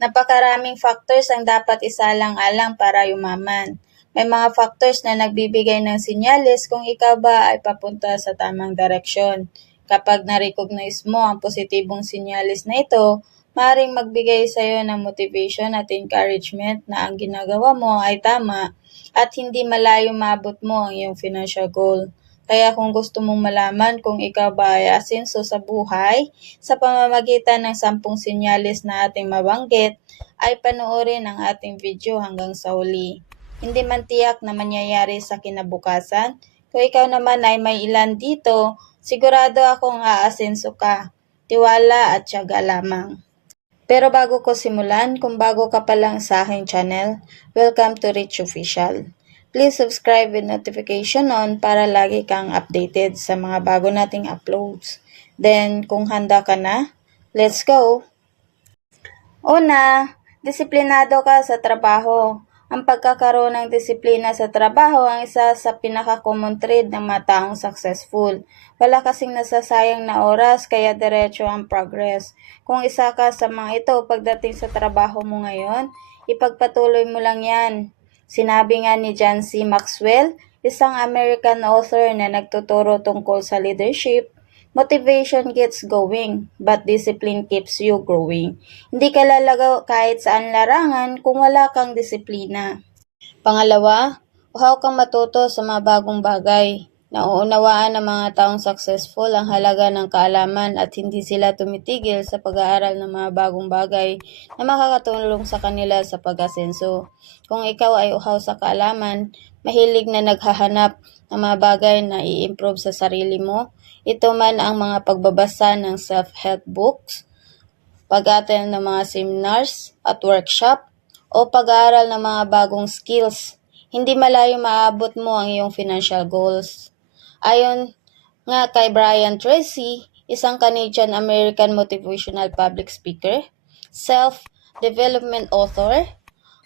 Napakaraming factors ang dapat isalang-alang para yumaman. May mga factors na nagbibigay ng sinyalis kung ikaw ba ay papunta sa tamang direksyon. Kapag na-recognize mo ang positibong sinyalis na ito, maaaring magbigay sa iyo ng motivation at encouragement na ang ginagawa mo ay tama at hindi malayo maabot mo ang iyong financial goal. Kaya kung gusto mong malaman kung ikaw ba ay asenso sa buhay, sa pamamagitan ng sampung sinyalis na ating mabanggit, ay panoorin ang ating video hanggang sa huli. Hindi man tiyak na mangyayari sa kinabukasan, kung ikaw naman ay may ilan dito, sigurado akong aasenso ka. Tiwala at tiyaga lamang. Pero bago ko simulan, kung bago ka pa lang sa aking channel, welcome to Rich Official. Please subscribe with notification on para lagi kang updated sa mga bago nating uploads. Then, kung handa ka na, let's go! Una, disiplinado ka sa trabaho. Ang pagkakaroon ng disiplina sa trabaho ang isa sa pinaka-common trait ng mga taong successful. Wala kasing nasasayang na oras kaya diretso ang progress. Kung isa ka sa mga ito pagdating sa trabaho mo ngayon, ipagpatuloy mo lang yan. Sinabi nga ni John C. Maxwell, isang American author na nagtuturo tungkol sa leadership, Motivation gets going, but discipline keeps you growing. Hindi ka lalago kahit saan larangan kung wala kang disiplina. Pangalawa, uhaw kang matuto sa mga bagong bagay. Nauunawaan ng mga taong successful ang halaga ng kaalaman at hindi sila tumitigil sa pag-aaral ng mga bagong bagay na makakatulong sa kanila sa pag-asenso. Kung ikaw ay uhaw sa kaalaman, mahilig na naghahanap ng mga bagay na i-improve sa sarili mo, ito man ang mga pagbabasa ng self-help books, pag-attend ng mga seminars at workshop, o pag-aaral ng mga bagong skills, hindi malayo maabot mo ang iyong financial goals. Ayon nga kay Brian Tracy, isang Canadian-American motivational public speaker, self-development author,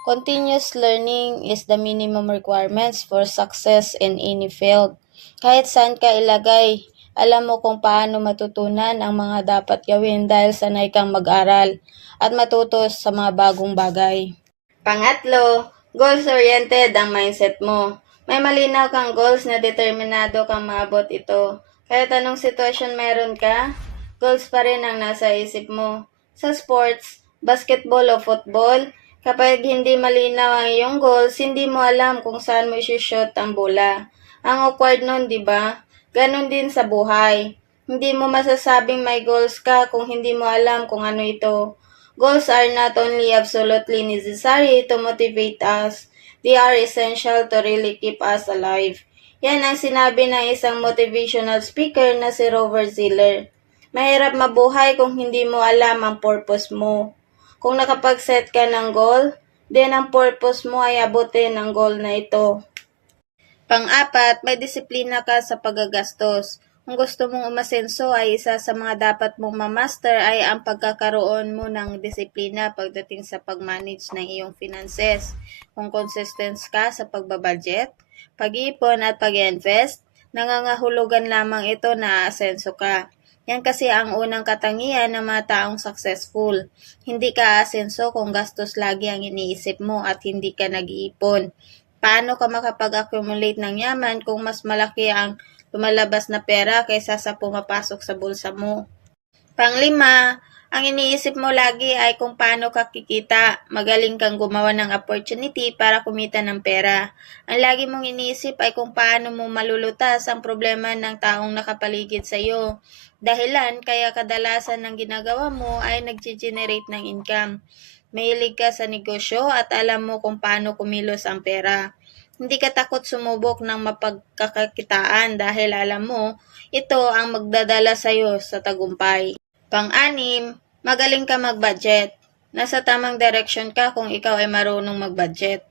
continuous learning is the minimum requirements for success in any field. Kahit saan ka ilagay, alam mo kung paano matutunan ang mga dapat gawin dahil sanay kang mag-aral at matuto sa mga bagong bagay. Pangatlo, goals-oriented ang mindset mo. May malinaw kang goals na determinado kang maabot ito. Kahit anong sitwasyon meron ka, goals pa rin ang nasa isip mo. Sa sports, basketball o football, kapag hindi malinaw ang iyong goals, hindi mo alam kung saan mo shoot ang bola. Ang awkward nun, di ba? Ganon din sa buhay. Hindi mo masasabing may goals ka kung hindi mo alam kung ano ito. Goals are not only absolutely necessary to motivate us, they are essential to really keep us alive. Yan ang sinabi ng isang motivational speaker na si Robert Ziller. Mahirap mabuhay kung hindi mo alam ang purpose mo. Kung nakapag-set ka ng goal, then ang purpose mo ay abutin ang goal na ito. Pang-apat, may disiplina ka sa paggagastos. Kung gusto mong umasenso ay isa sa mga dapat mong mamaster ay ang pagkakaroon mo ng disiplina pagdating sa pag-manage ng iyong finances. Kung consistent ka sa pagbabudget, pag-ipon at pag-invest, nangangahulugan lamang ito na asenso ka. Yan kasi ang unang katangian ng mga taong successful. Hindi ka asenso kung gastos lagi ang iniisip mo at hindi ka nag-iipon. Paano ka makapag-accumulate ng yaman kung mas malaki ang lumalabas na pera kaysa sa pumapasok sa bulsa mo? Panglima, ang iniisip mo lagi ay kung paano ka kikita. Magaling kang gumawa ng opportunity para kumita ng pera. Ang lagi mong iniisip ay kung paano mo malulutas ang problema ng taong nakapaligid sa iyo. Dahilan kaya kadalasan ng ginagawa mo ay nag-generate ng income. Mahilig ka sa negosyo at alam mo kung paano kumilos ang pera. Hindi ka takot sumubok ng mapagkakakitaan dahil alam mo, ito ang magdadala sa iyo sa tagumpay. Pang-anim, magaling ka mag-budget. Nasa tamang direction ka kung ikaw ay marunong mag-budget.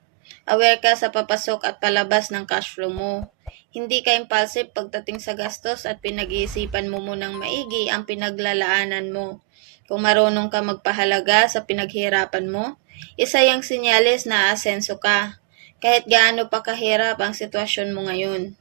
Aware ka sa papasok at palabas ng cash flow mo. Hindi ka impulsive pagdating sa gastos at pinag-iisipan mo munang maigi ang pinaglalaanan mo. Kung marunong ka magpahalaga sa pinaghirapan mo, isa yung sinyalis na asenso ka, kahit gaano pa kahirap ang sitwasyon mo ngayon.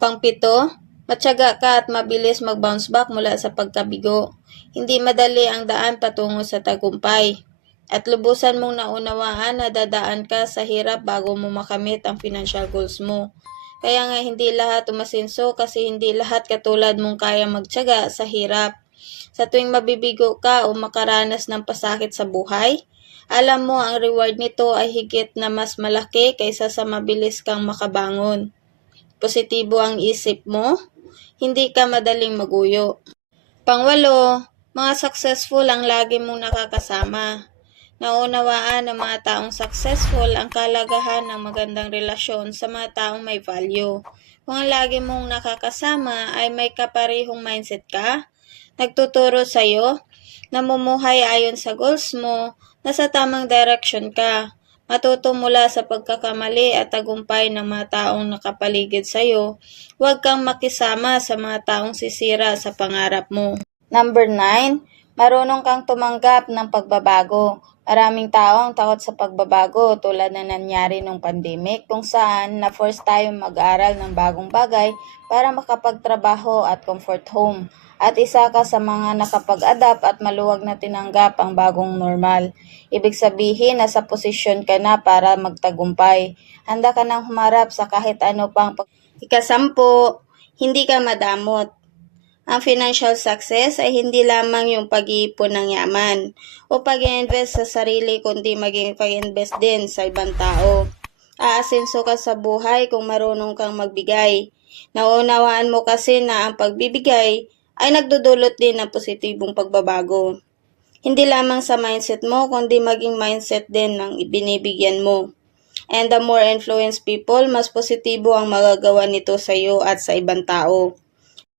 Pangpito, matyaga ka at mabilis mag-bounce back mula sa pagkabigo. Hindi madali ang daan patungo sa tagumpay. At lubusan mong naunawaan na dadaan ka sa hirap bago mo makamit ang financial goals mo. Kaya nga hindi lahat umasinso kasi hindi lahat katulad mong kaya magtyaga sa hirap. Sa tuwing mabibigo ka o makaranas ng pasakit sa buhay, alam mo ang reward nito ay higit na mas malaki kaysa sa mabilis kang makabangon. Positibo ang isip mo, hindi ka madaling maguyo. Pangwalo, mga successful ang lagi mong nakakasama. Naunawaan ng mga taong successful ang kalagahan ng magandang relasyon sa mga taong may value. Kung ang lagi mong nakakasama ay may kaparehong mindset ka, nagtuturo sa'yo, namumuhay ayon sa goals mo, nasa tamang direction ka, matuto mula sa pagkakamali at tagumpay ng mga taong nakapaligid sa'yo, huwag kang makisama sa mga taong sisira sa pangarap mo. Number 9, marunong kang tumanggap ng pagbabago. Maraming tao ang takot sa pagbabago tulad na nangyari nung pandemic kung saan na force tayong mag-aral ng bagong bagay para makapagtrabaho at comfort home. At isa ka sa mga nakapag-adapt at maluwag na tinanggap ang bagong normal. Ibig sabihin nasa posisyon ka na para magtagumpay. Handa ka nang humarap sa kahit ano pang pag- Ikasampu, hindi ka madamot. Ang financial success ay hindi lamang yung pag-iipon ng yaman o pag-invest sa sarili kundi maging pag-invest din sa ibang tao. Aasenso ka sa buhay kung marunong kang magbigay. Naunawaan mo kasi na ang pagbibigay ay nagdudulot din ng positibong pagbabago. Hindi lamang sa mindset mo kundi maging mindset din ng ibinibigyan mo. And the more influenced people, mas positibo ang magagawa nito sa iyo at sa ibang tao.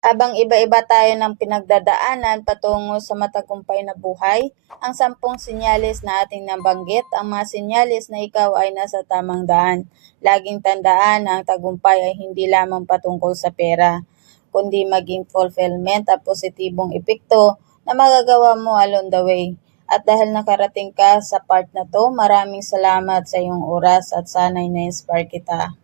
Habang iba-iba tayo ng pinagdadaanan patungo sa matagumpay na buhay, ang sampung sinyalis na ating nabanggit, ang mga sinyalis na ikaw ay nasa tamang daan. Laging tandaan na ang tagumpay ay hindi lamang patungkol sa pera, kundi maging fulfillment at positibong epekto na magagawa mo along the way. At dahil nakarating ka sa part na to, maraming salamat sa iyong oras at sana'y na-inspire kita.